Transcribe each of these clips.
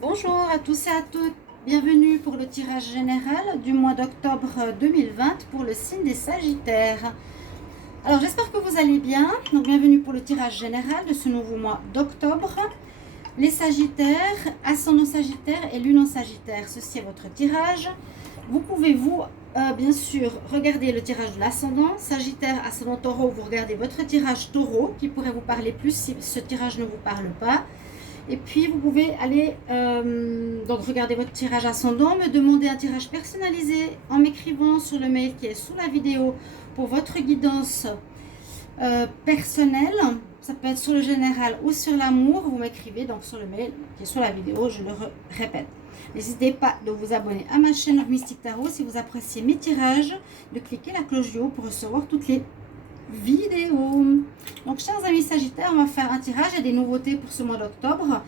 Bonjour à tous et à toutes, bienvenue pour le tirage général du mois d'octobre 2020 pour le signe des Sagittaires. Alors j'espère que vous allez bien, donc bienvenue pour le tirage général de ce nouveau mois d'octobre. Les Sagittaires, ascendant Sagittaire et lune en Sagittaire, ceci est votre tirage. Vous pouvez bien sûr regarder le tirage de l'ascendant, Sagittaire, ascendant Taureau, vous regardez votre tirage Taureau qui pourrait vous parler plus si ce tirage ne vous parle pas. Et puis vous pouvez aller donc regarder votre tirage ascendant, me demander un tirage personnalisé en m'écrivant sur le mail qui est sous la vidéo pour votre guidance personnelle. Ça peut être sur le général ou sur l'amour. Vous m'écrivez donc sur le mail qui est sur la vidéo, je le répète. N'hésitez pas de vous abonner à ma chaîne Mystique Tarot si vous appréciez mes tirages, de cliquer la cloche du haut pour recevoir toutes les vidéo. Donc chers amis Sagittaires, on va faire un tirage, il y a des nouveautés pour ce mois d'octobre.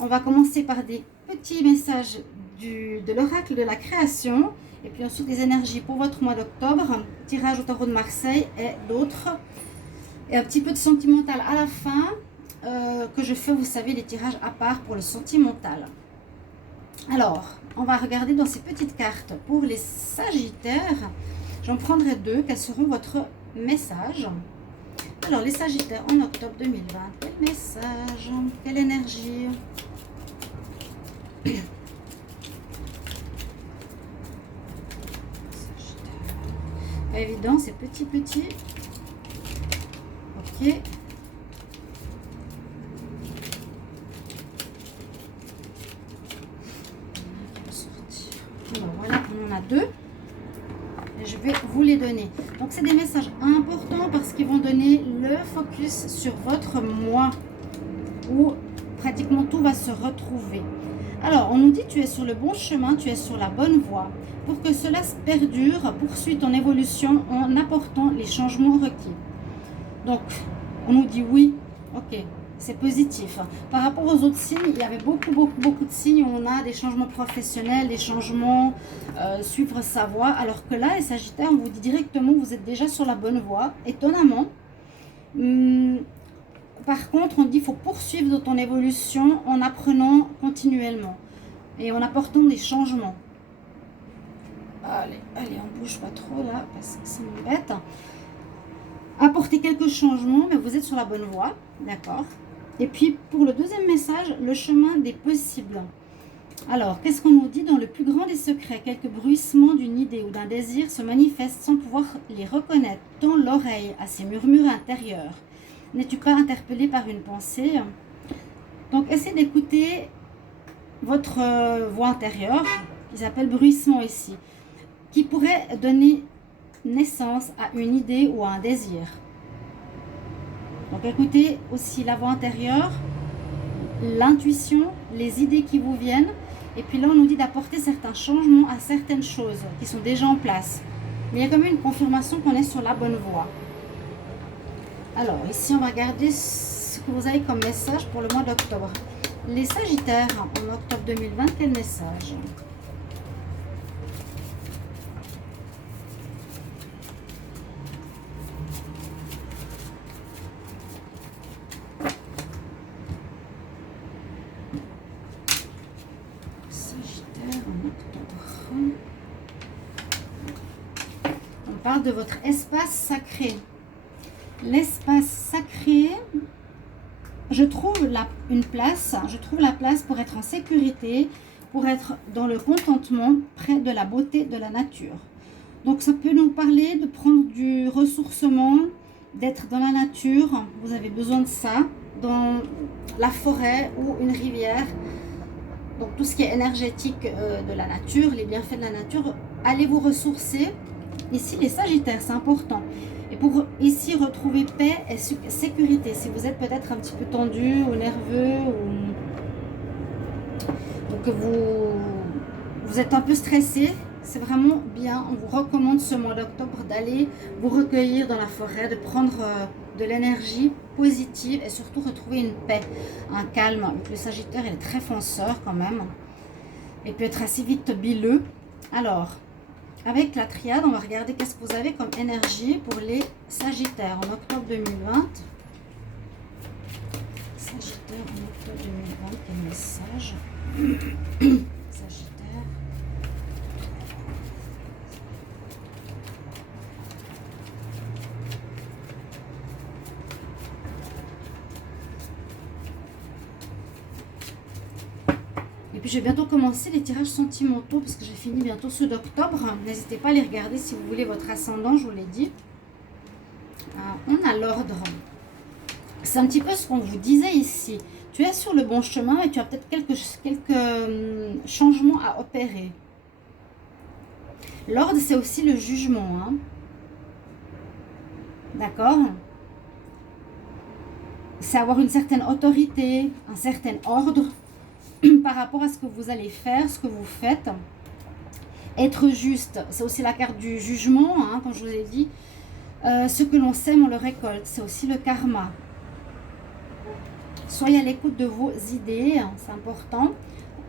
On va commencer par des petits messages de l'oracle de la création et puis ensuite des énergies pour votre mois d'octobre, tirage au tarot de Marseille et d'autres, et un petit peu de sentimental à la fin que je fais, vous savez, des tirages à part pour le sentimental. Alors on va regarder dans ces petites cartes pour les Sagittaires. J'en prendrai deux, quels seront votre message. Alors les Sagittaires en octobre 2020, quel message, quelle énergie? Pas évident, c'est petit. Ok. Alors, voilà, on en a deux. Je vais vous les donner. Donc c'est des messages importants parce qu'ils vont donner le focus sur votre moi où pratiquement tout va se retrouver. Alors on nous dit tu es sur le bon chemin, tu es sur la bonne voie. Pour que cela se perdure, poursuis ton évolution en apportant les changements requis. Donc on nous dit oui, ok, c'est positif. Par rapport aux autres signes, il y avait beaucoup de signes où on a des changements professionnels, des changements, suivre sa voie. Alors que là, les Sagittaires, on vous dit directement, vous êtes déjà sur la bonne voie, étonnamment. Par contre, on dit qu'il faut poursuivre dans ton évolution en apprenant continuellement et en apportant des changements. Allez, on bouge pas trop là, parce que ça m'embête. Apporter quelques changements, mais vous êtes sur la bonne voie, d'accord? Et puis, pour le deuxième message, le chemin des possibles. Alors, qu'est-ce qu'on nous dit? Dans le plus grand des secrets, quelques bruissements d'une idée ou d'un désir se manifestent sans pouvoir les reconnaître. Tends l'oreille à ces murmures intérieurs. N'es-tu pas interpellé par une pensée? Donc, essayez d'écouter votre voix intérieure, qui s'appelle bruissement ici, qui pourrait donner naissance à une idée ou à un désir. Donc écoutez aussi la voix intérieure, l'intuition, les idées qui vous viennent. Et puis là on nous dit d'apporter certains changements à certaines choses qui sont déjà en place. Mais il y a quand même une confirmation qu'on est sur la bonne voie. Alors ici on va regarder ce que vous avez comme message pour le mois d'octobre. Les Sagittaires en octobre 2020, quel message? On parle de votre espace sacré. L'espace sacré, je trouve la place pour être en sécurité, pour être dans le contentement, près de la beauté de la nature. Donc ça peut nous parler de prendre du ressourcement, d'être dans la nature. Vous avez besoin de ça, dans la forêt ou une rivière. Donc tout ce qui est énergétique de la nature, les bienfaits de la nature, allez vous ressourcer. Ici les Sagittaires, c'est important. Et pour ici retrouver paix et sécurité, si vous êtes peut-être un petit peu tendu ou nerveux ou que vous êtes un peu stressé, c'est vraiment bien. On vous recommande ce mois d'octobre d'aller vous recueillir dans la forêt, de prendre de l'énergie positive et surtout retrouver une paix, un calme. Le Sagittaire, il est très fonceur quand même. Il peut être assez vite bileux. Alors, avec la triade, on va regarder qu'est-ce que vous avez comme énergie pour les Sagittaires en octobre 2020. Sagittaire en octobre 2020, quel message? Sagittaire. Et puis je vais bientôt commencer les tirages sentimentaux parce que j'ai fini bientôt ceux d'octobre. N'hésitez pas à les regarder si vous voulez votre ascendant, je vous l'ai dit. On a l'ordre. C'est un petit peu ce qu'on vous disait ici. Tu es sur le bon chemin et tu as peut-être quelques changements à opérer. L'ordre, c'est aussi le jugement. Hein. D'accord? C'est avoir une certaine autorité, un certain ordre par rapport à ce que vous allez faire, ce que vous faites. Être juste, c'est aussi la carte du jugement, hein, comme je vous ai dit. Ce que l'on sème, on le récolte. C'est aussi le karma. Soyez à l'écoute de vos idées, hein, c'est important.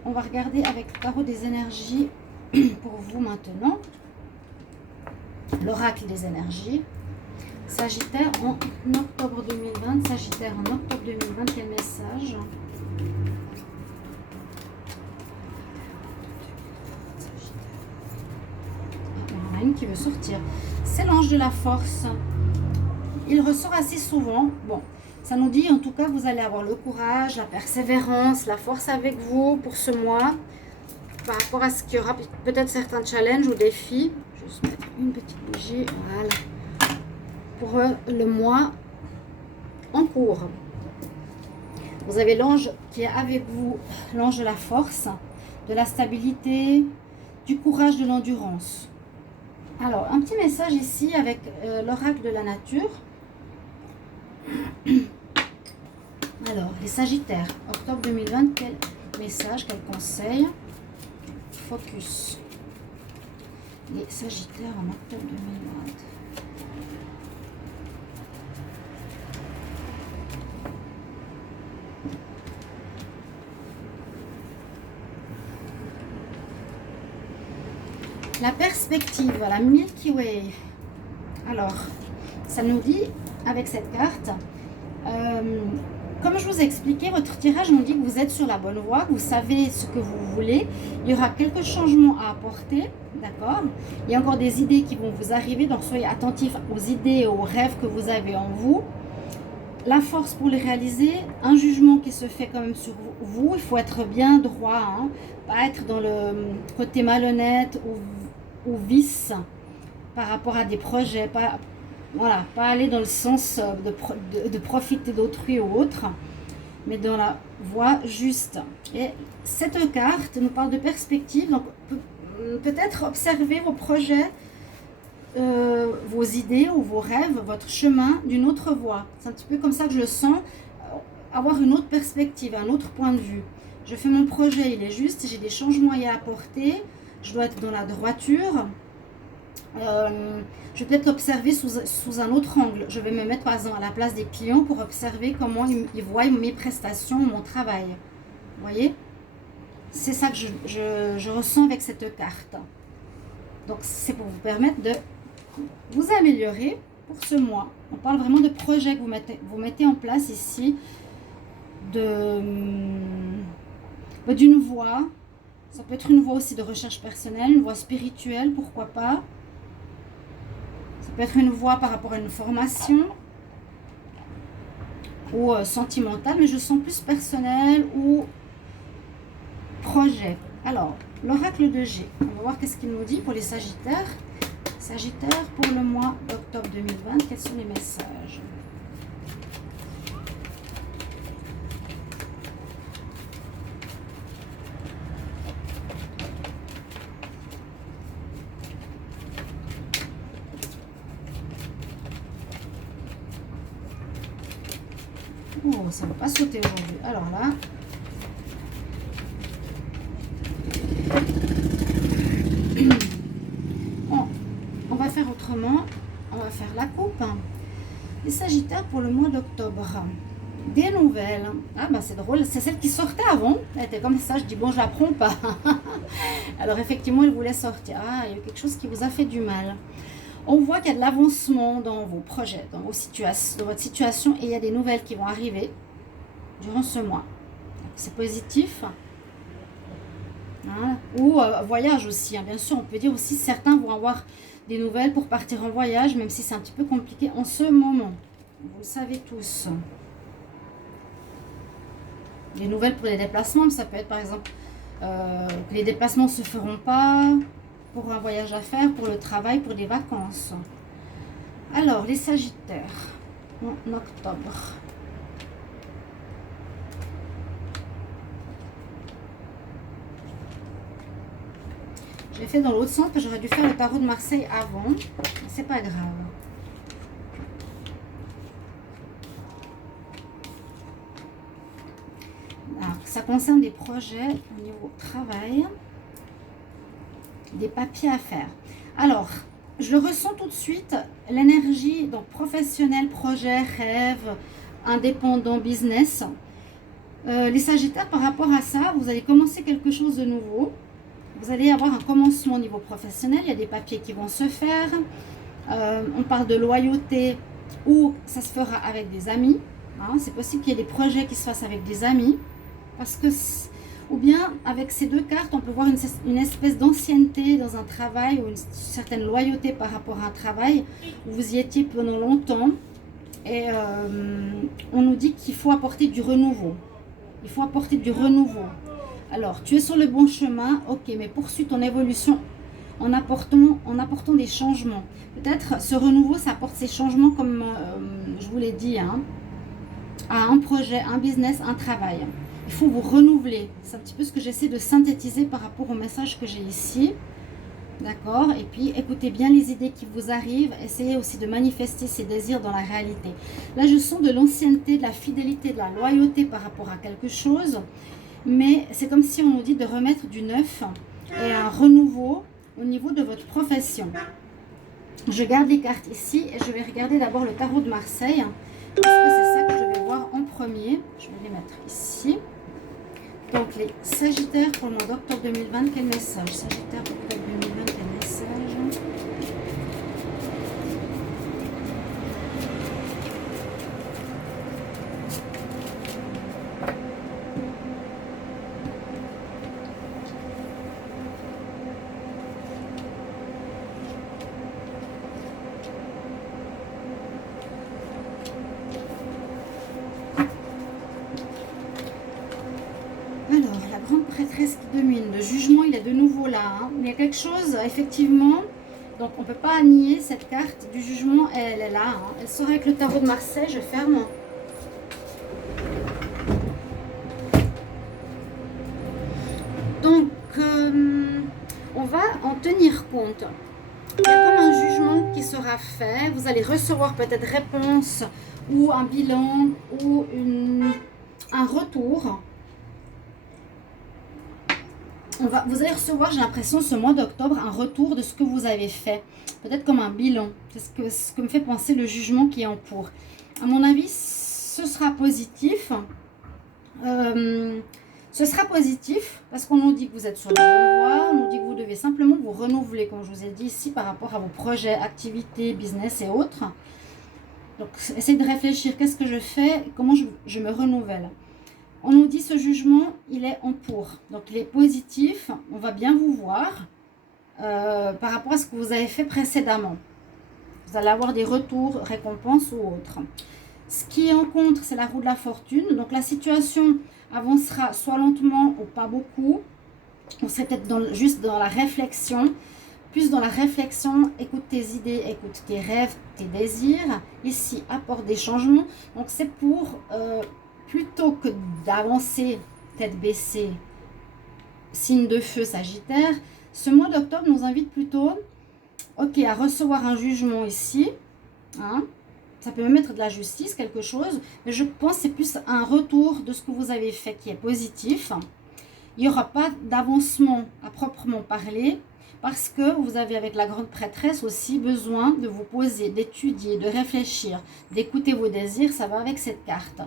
On va regarder avec le tarot des énergies pour vous maintenant. L'oracle des énergies. Sagittaire en octobre 2020. Sagittaire en octobre 2020, quel message? Il y en a une qui veut sortir. C'est l'ange de la force. Il ressort assez souvent. Bon. Ça nous dit en tout cas que vous allez avoir le courage, la persévérance, la force avec vous pour ce mois. Par rapport à ce qu'il y aura peut-être certains challenges ou défis. Je vais juste mettre une petite bougie. Voilà. Pour le mois en cours. Vous avez l'ange qui est avec vous. L'ange de la force, de la stabilité, du courage, de l'endurance. Alors, un petit message ici avec l'oracle de la nature. Alors, les Sagittaires, octobre 2020, quel message, quel conseil? Focus. Les Sagittaires en octobre 2020. La perspective, voilà, Milky Way. Alors, ça nous dit, avec cette carte, comme je vous ai expliqué, votre tirage nous dit que vous êtes sur la bonne voie, que vous savez ce que vous voulez. Il y aura quelques changements à apporter, d'accord? Il y a encore des idées qui vont vous arriver, donc soyez attentifs aux idées et aux rêves que vous avez en vous. La force pour les réaliser, un jugement qui se fait quand même sur vous. Il faut être bien droit, hein, pas être dans le côté malhonnête ou vice par rapport à des projets, voilà, pas aller dans le sens de profiter d'autrui ou autre, mais dans la voie juste. Et cette carte nous parle de perspective, donc peut-être observer vos projets, vos idées ou vos rêves, votre chemin d'une autre voie. C'est un petit peu comme ça que je le sens, avoir une autre perspective, un autre point de vue. Je fais mon projet, il est juste, j'ai des changements à y apporter, je dois être dans la droiture. Je vais peut-être l'observer sous un autre angle. Je vais me mettre par exemple à la place des clients pour observer comment ils voient mes prestations, mon travail. Vous voyez? C'est ça que je ressens avec cette carte. Donc c'est pour vous permettre de vous améliorer pour ce mois. On parle vraiment de projets que vous mettez en place ici, d'une voie. Ça peut être une voie aussi de recherche personnelle, une voie spirituelle, pourquoi pas. Ça peut être une voie par rapport à une formation ou sentimentale, mais je sens plus personnel ou projet. Alors, l'oracle de G. On va voir qu'est-ce qu'il nous dit pour les Sagittaires. Sagittaire pour le mois d'octobre 2020, quels sont les messages? Oh, ça ne va pas sauter aujourd'hui. Alors là, on va faire autrement. On va faire la coupe. Les Sagittaires pour le mois d'octobre. Des nouvelles. Ah ben c'est drôle, c'est celle qui sortait avant. Elle était comme ça, je dis bon, je la prends pas. Alors effectivement, elle voulait sortir. Ah, il y a quelque chose qui vous a fait du mal. On voit qu'il y a de l'avancement dans vos projets, dans votre situation, et il y a des nouvelles qui vont arriver durant ce mois. C'est positif. Hein, ou voyage aussi, hein. Bien sûr, on peut dire aussi certains vont avoir des nouvelles pour partir en voyage, même si c'est un petit peu compliqué en ce moment. Vous le savez tous. Des nouvelles pour les déplacements, ça peut être par exemple que les déplacements ne se feront pas pour un voyage à faire, pour le travail, pour des vacances. Alors, les Sagittaires, en octobre. Je l'ai fait dans l'autre sens, parce que j'aurais dû faire le tarot de Marseille avant. Mais c'est pas grave. Alors, ça concerne des projets au niveau travail. Des papiers à faire. Alors, je le ressens tout de suite. L'énergie, donc professionnel, projet, rêve, indépendant, business. Les Sagittaires, par rapport à ça, vous allez commencer quelque chose de nouveau. Vous allez avoir un commencement au niveau professionnel. Il y a des papiers qui vont se faire. On parle de loyauté ou ça se fera avec des amis. Hein, c'est possible qu'il y ait des projets qui se fassent avec des amis. Parce que, ou bien avec ces deux cartes, on peut voir une espèce d'ancienneté dans un travail ou une certaine loyauté par rapport à un travail où vous y étiez pendant longtemps. Et on nous dit qu'il faut apporter du renouveau. Il faut apporter du renouveau. Alors, tu es sur le bon chemin, ok, mais poursuis ton évolution en apportant des changements. Peut-être ce renouveau, ça apporte ces changements comme je vous l'ai dit, hein, à un projet, un business, un travail. Il faut vous renouveler. C'est un petit peu ce que j'essaie de synthétiser par rapport au message que j'ai ici. D'accord? Et puis, écoutez bien les idées qui vous arrivent. Essayez aussi de manifester ces désirs dans la réalité. Là, je sens de l'ancienneté, de la fidélité, de la loyauté par rapport à quelque chose. Mais c'est comme si on nous dit de remettre du neuf et un renouveau au niveau de votre profession. Je garde les cartes ici et je vais regarder d'abord le tarot de Marseille. Parce que c'est ça que je vais voir en premier. Je vais les mettre ici. Donc les Sagittaires pour le mois d'octobre 2020, quel message? Sagittaire octobre 2020, quel message? Prêtresse qui domine, le jugement il est de nouveau là, hein. Il y a quelque chose effectivement, donc on ne peut pas nier cette carte du jugement, elle est là, hein. Elle sort avec le tarot de Marseille, je ferme. Donc on va en tenir compte. Il y a comme un jugement qui sera fait, vous allez recevoir peut-être réponse ou un bilan ou un retour. Vous allez recevoir, j'ai l'impression, ce mois d'octobre, un retour de ce que vous avez fait. Peut-être comme un bilan. C'est ce que me fait penser le jugement qui est en cours. À mon avis, ce sera positif. Ce sera positif parce qu'on nous dit que vous êtes sur la bonne voie. On nous dit que vous devez simplement vous renouveler, comme je vous ai dit ici, par rapport à vos projets, activités, business et autres. Donc, essayez de réfléchir. Qu'est-ce que je fais? Comment je me renouvelle? On nous dit ce jugement, il est en pour. Donc, il est positif. On va bien vous voir par rapport à ce que vous avez fait précédemment. Vous allez avoir des retours, récompenses ou autres. Ce qui est en contre, c'est la roue de la fortune. Donc, la situation avancera soit lentement ou pas beaucoup. On serait peut-être juste dans la réflexion. Plus dans la réflexion, écoute tes idées, écoute tes rêves, tes désirs. Ici, apporte des changements. Donc, c'est pour... plutôt que d'avancer tête baissée, signe de feu Sagittaire, ce mois d'octobre nous invite plutôt à recevoir un jugement ici. Hein, ça peut même être de la justice, quelque chose. Mais je pense que c'est plus un retour de ce que vous avez fait qui est positif. Il n'y aura pas d'avancement à proprement parler. Parce que vous avez avec la grande prêtresse aussi besoin de vous poser, d'étudier, de réfléchir, d'écouter vos désirs. Ça va avec cette carte.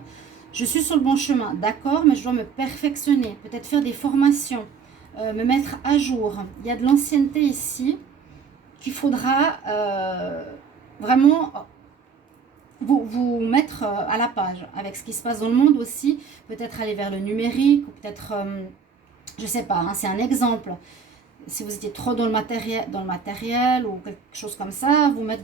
Je suis sur le bon chemin, d'accord, mais je dois me perfectionner, peut-être faire des formations, me mettre à jour. Il y a de l'ancienneté ici qu'il faudra vraiment vous mettre à la page avec ce qui se passe dans le monde aussi. Peut-être aller vers le numérique, ou peut-être Je ne sais pas, hein, c'est un exemple. Si vous étiez trop dans le matériel ou quelque chose comme ça, vous mettre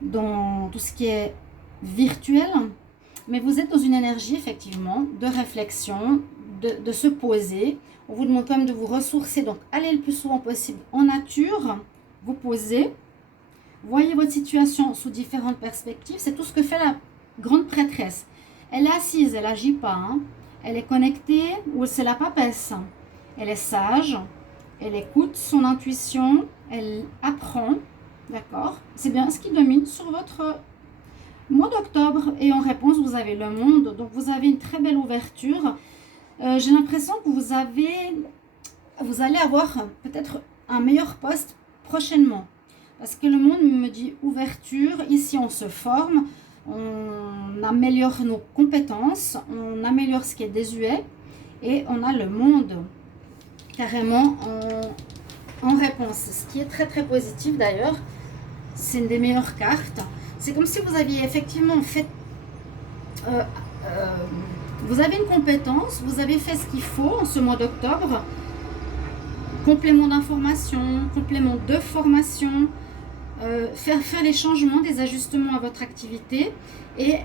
dans tout ce qui est virtuel. Mais vous êtes dans une énergie, effectivement, de réflexion, de se poser. On vous demande quand même de vous ressourcer. Donc, allez le plus souvent possible en nature, vous posez. Voyez votre situation sous différentes perspectives. C'est tout ce que fait la grande prêtresse. Elle est assise, elle n'agit pas. Hein. Elle est connectée ou c'est la papesse. Elle est sage, elle écoute son intuition, elle apprend. D'accord? C'est bien ce qui domine sur votre mois d'octobre. Et en réponse, vous avez le monde. Donc, vous avez une très belle ouverture. J'ai l'impression que vous allez avoir peut-être un meilleur poste prochainement. Parce que le monde me dit ouverture. Ici, on se forme, on améliore nos compétences, on améliore ce qui est désuet. Et on a le monde carrément en réponse. Ce qui est très très positif d'ailleurs. C'est une des meilleures cartes. C'est comme si vous aviez effectivement fait... vous avez une compétence, vous avez fait ce qu'il faut en ce mois d'octobre. Complément d'information, complément de formation, faire les changements, des ajustements à votre activité. Et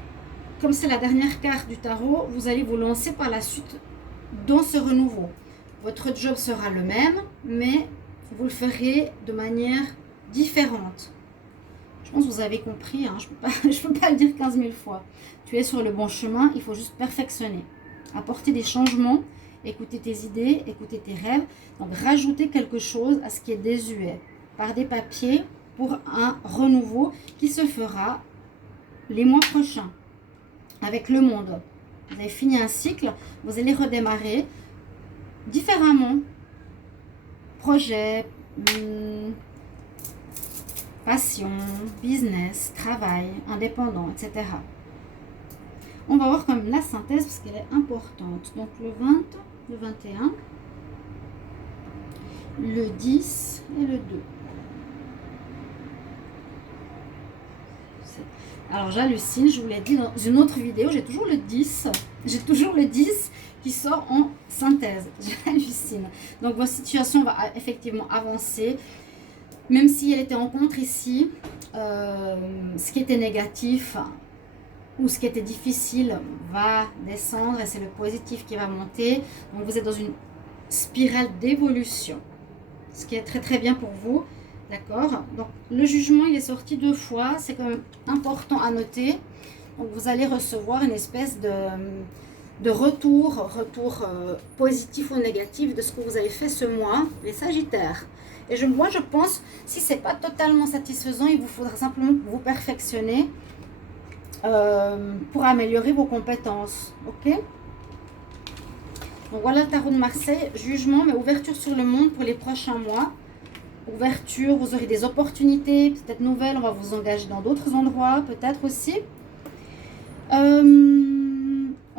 comme c'est la dernière carte du tarot, vous allez vous lancer par la suite dans ce renouveau. Votre job sera le même, mais vous le ferez de manière différente. Je pense que vous avez compris, hein, je peux pas le dire 15 000 fois. Tu es sur le bon chemin, il faut juste perfectionner. Apporter des changements, écouter tes idées, écouter tes rêves. Donc rajouter quelque chose à ce qui est désuet par des papiers pour un renouveau qui se fera les mois prochains avec le monde. Vous avez fini un cycle, vous allez redémarrer différemment. Projet, passion, business, travail, indépendant, etc. On va voir quand même la synthèse parce qu'elle est importante. Donc le 20, le 21, le 10 et le 2. Alors j'hallucine, je vous l'ai dit dans une autre vidéo, j'ai toujours le 10. J'ai toujours le 10 qui sort en synthèse. J'hallucine. Donc votre situation va effectivement avancer. Même si elle était en contre ici, ce qui était négatif ou ce qui était difficile va descendre et c'est le positif qui va monter. Donc vous êtes dans une spirale d'évolution, ce qui est très très bien pour vous. D'accord? Donc le jugement il est sorti 2 fois, c'est quand même important à noter. Donc vous allez recevoir une espèce de retour positif ou négatif de ce que vous avez fait ce mois, les Sagittaires. Et moi je pense, si ce n'est pas totalement satisfaisant, il vous faudra simplement vous perfectionner pour améliorer vos compétences. Ok? Donc voilà le tarot de Marseille, jugement, mais ouverture sur le monde pour les prochains mois. Ouverture, vous aurez des opportunités, peut-être nouvelles, on va vous engager dans d'autres endroits, peut-être aussi.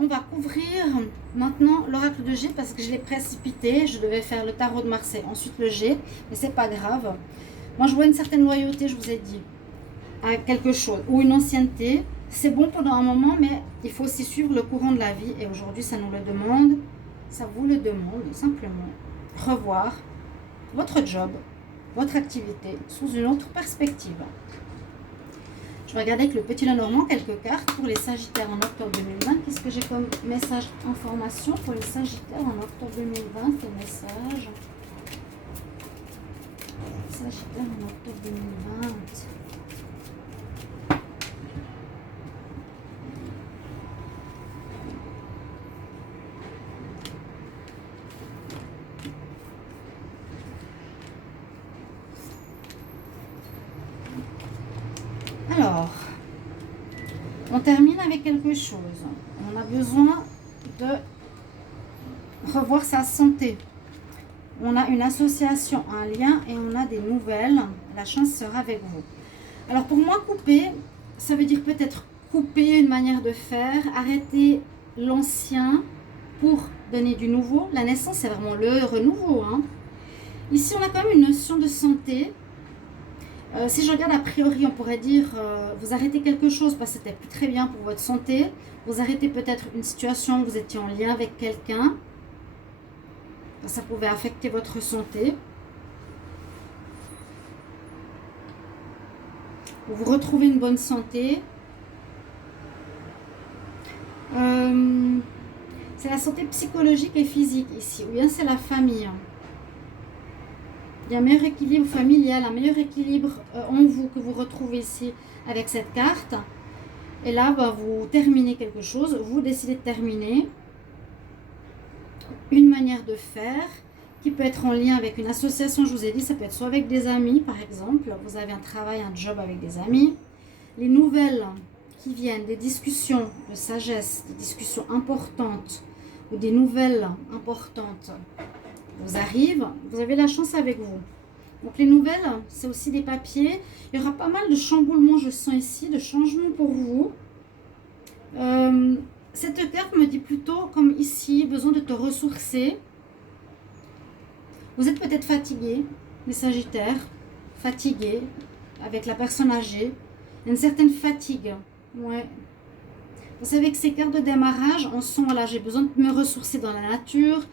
On va couvrir maintenant l'oracle de G parce que je l'ai précipité. Je devais faire le tarot de Marseille, ensuite le G, mais c'est pas grave. Moi, je vois une certaine loyauté, je vous ai dit, à quelque chose, ou une ancienneté. C'est bon pendant un moment, mais il faut aussi suivre le courant de la vie. Et aujourd'hui, ça nous le demande, ça vous le demande, simplement. Revoir votre job, votre activité sous une autre perspective. Je vais regarder avec le petit Lenormand quelques cartes pour les Sagittaires en octobre 2020. Qu'est-ce que j'ai comme message information pour les Sagittaires en octobre 2020? Quel message? Sagittaires en octobre 2020. Alors, on termine avec quelque chose. On a besoin de revoir sa santé. On a une association, un lien et on a des nouvelles. La chance sera avec vous. Alors pour moi, couper, ça veut dire peut-être couper une manière de faire, arrêter l'ancien pour donner du nouveau. La naissance, c'est vraiment le renouveau. Hein. Ici, on a quand même une notion de santé. Si je regarde a priori, on pourrait dire vous arrêtez quelque chose parce que c'était plus très bien pour votre santé. Vous arrêtez peut-être une situation où vous étiez en lien avec quelqu'un. Ça pouvait affecter votre santé. Vous retrouvez une bonne santé. C'est la santé psychologique et physique ici, ou bien c'est la famille. Il y a un meilleur équilibre familial, un meilleur équilibre en vous que vous retrouvez ici avec cette carte. Et là, vous terminez quelque chose, vous décidez de terminer une manière de faire qui peut être en lien avec une association, je vous ai dit, ça peut être soit avec des amis par exemple, vous avez un travail, un job avec des amis. Les nouvelles qui viennent, des discussions de sagesse, des discussions importantes ou des nouvelles importantes vous arrivent, vous avez la chance avec vous. Donc les nouvelles, c'est aussi des papiers. Il y aura pas mal de chamboulements, je sens ici, de changements pour vous. Cette carte me dit plutôt, comme ici, besoin de te ressourcer. Vous êtes peut-être fatigué, les Sagittaires, fatigués avec la personne âgée. Une certaine fatigue. Ouais. Vous savez que ces cartes de démarrage, on sent, là, j'ai besoin de me ressourcer dans la nature,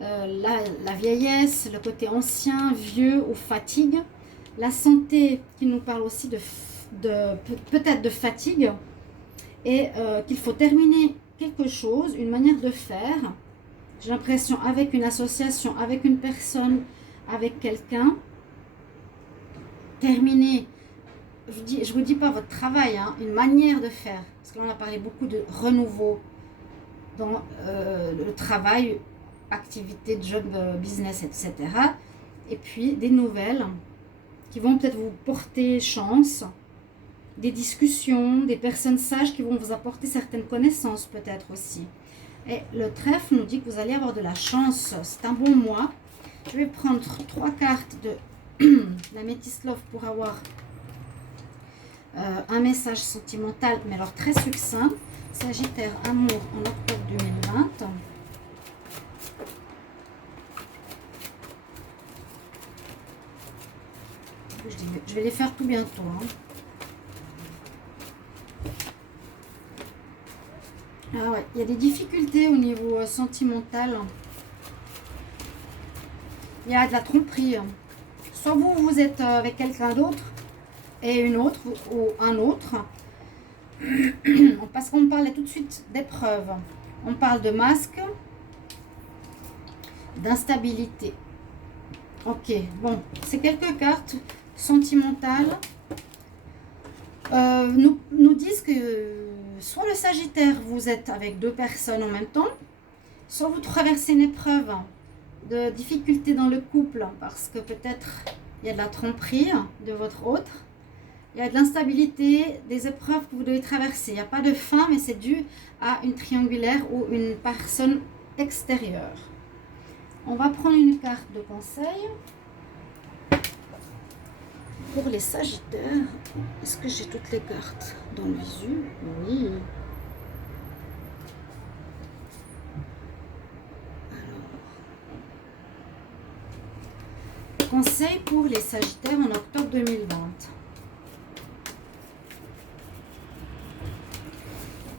la vieillesse, le côté ancien, vieux ou fatigue. La santé qui nous parle aussi peut-être de fatigue. Et qu'il faut terminer quelque chose, une manière de faire. J'ai l'impression avec une association, avec une personne, avec quelqu'un. Terminer, je vous dis pas votre travail, hein, une manière de faire. Parce que là, on a parlé beaucoup de renouveau dans le travail, activité, job, business, etc. Et puis des nouvelles qui vont peut-être vous porter chance. Des discussions, des personnes sages qui vont vous apporter certaines connaissances peut-être aussi. Et le trèfle nous dit que vous allez avoir de la chance. C'est un bon mois. Je vais prendre 3 cartes de la Métis Love pour avoir un message sentimental, mais alors très succinct. Sagittaire, amour en octobre 2020. Je vais les faire tout bientôt. Hein. Ah ouais, il y a des difficultés au niveau sentimental. Il y a de la tromperie. Soit vous êtes avec quelqu'un d'autre et une autre ou un autre. Parce qu'on parle tout de suite d'épreuves. On parle de masque, d'instabilité. Ok, bon, c'est quelques cartes sentimentales. Nous disent que soit le Sagittaire, vous êtes avec 2 personnes en même temps, soit vous traversez une épreuve de difficulté dans le couple parce que peut-être il y a de la tromperie de votre autre, il y a de l'instabilité, des épreuves que vous devez traverser. Il n'y a pas de fin, mais c'est dû à une triangulaire ou une personne extérieure. On va prendre une carte de conseil. Pour les Sagittaires, est-ce que j'ai toutes les cartes dans le visu? Oui. Alors, conseil pour les Sagittaires en octobre 2020.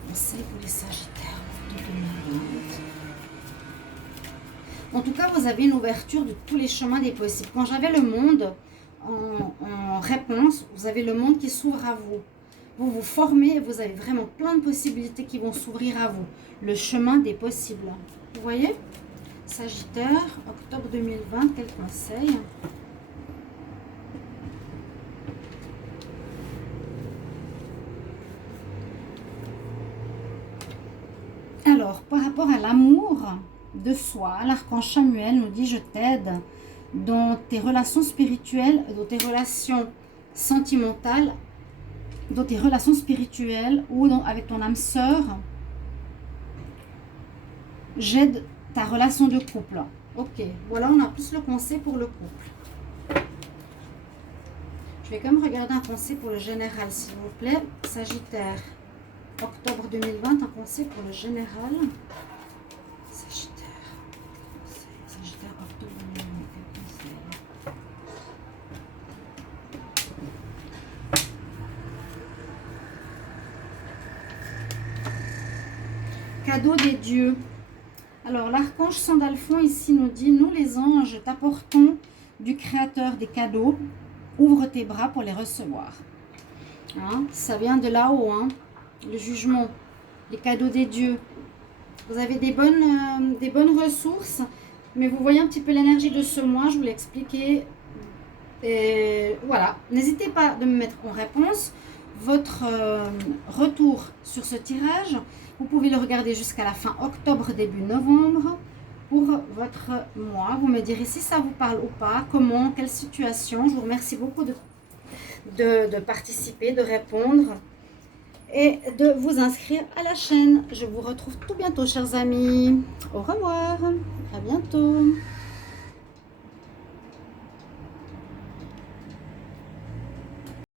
Conseil pour les Sagittaires en octobre 2020. En tout cas, vous avez une ouverture de tous les chemins des possibles. Quand j'avais le monde en réponse, vous avez le monde qui s'ouvre à vous. Vous vous formez et vous avez vraiment plein de possibilités qui vont s'ouvrir à vous. Le chemin des possibles. Vous voyez? Sagittaire, octobre 2020, quel conseil? Alors, par rapport à l'amour de soi, l'archange Samuel nous dit: je t'aide dans tes relations spirituelles, dans tes relations sentimentales, dans tes relations spirituelles ou avec ton âme sœur. J'aide ta relation de couple. Ok, voilà, on a plus le conseil pour le couple. Je vais quand même regarder un conseil pour le général, s'il vous plaît. Sagittaire, octobre 2020, un conseil pour le général. Sagittaire, octobre 2020, quel conseil? Cadeau des dieux. Alors, l'archange Sandalphon ici nous dit, nous les anges, t'apportons du Créateur des cadeaux. Ouvre tes bras pour les recevoir. Hein, ça vient de là-haut, hein, le jugement, les cadeaux des dieux. Vous avez des bonnes ressources, mais vous voyez un petit peu l'énergie de ce mois, je vous l'ai expliqué. Et voilà, n'hésitez pas de me mettre en réponse votre retour sur ce tirage. Vous pouvez le regarder jusqu'à la fin octobre, début novembre. Pour votre mois, vous me direz si ça vous parle ou pas, comment, quelle situation. Je vous remercie beaucoup de participer, de répondre et de vous inscrire à la chaîne. Je vous retrouve tout bientôt, chers amis. Au revoir, à bientôt.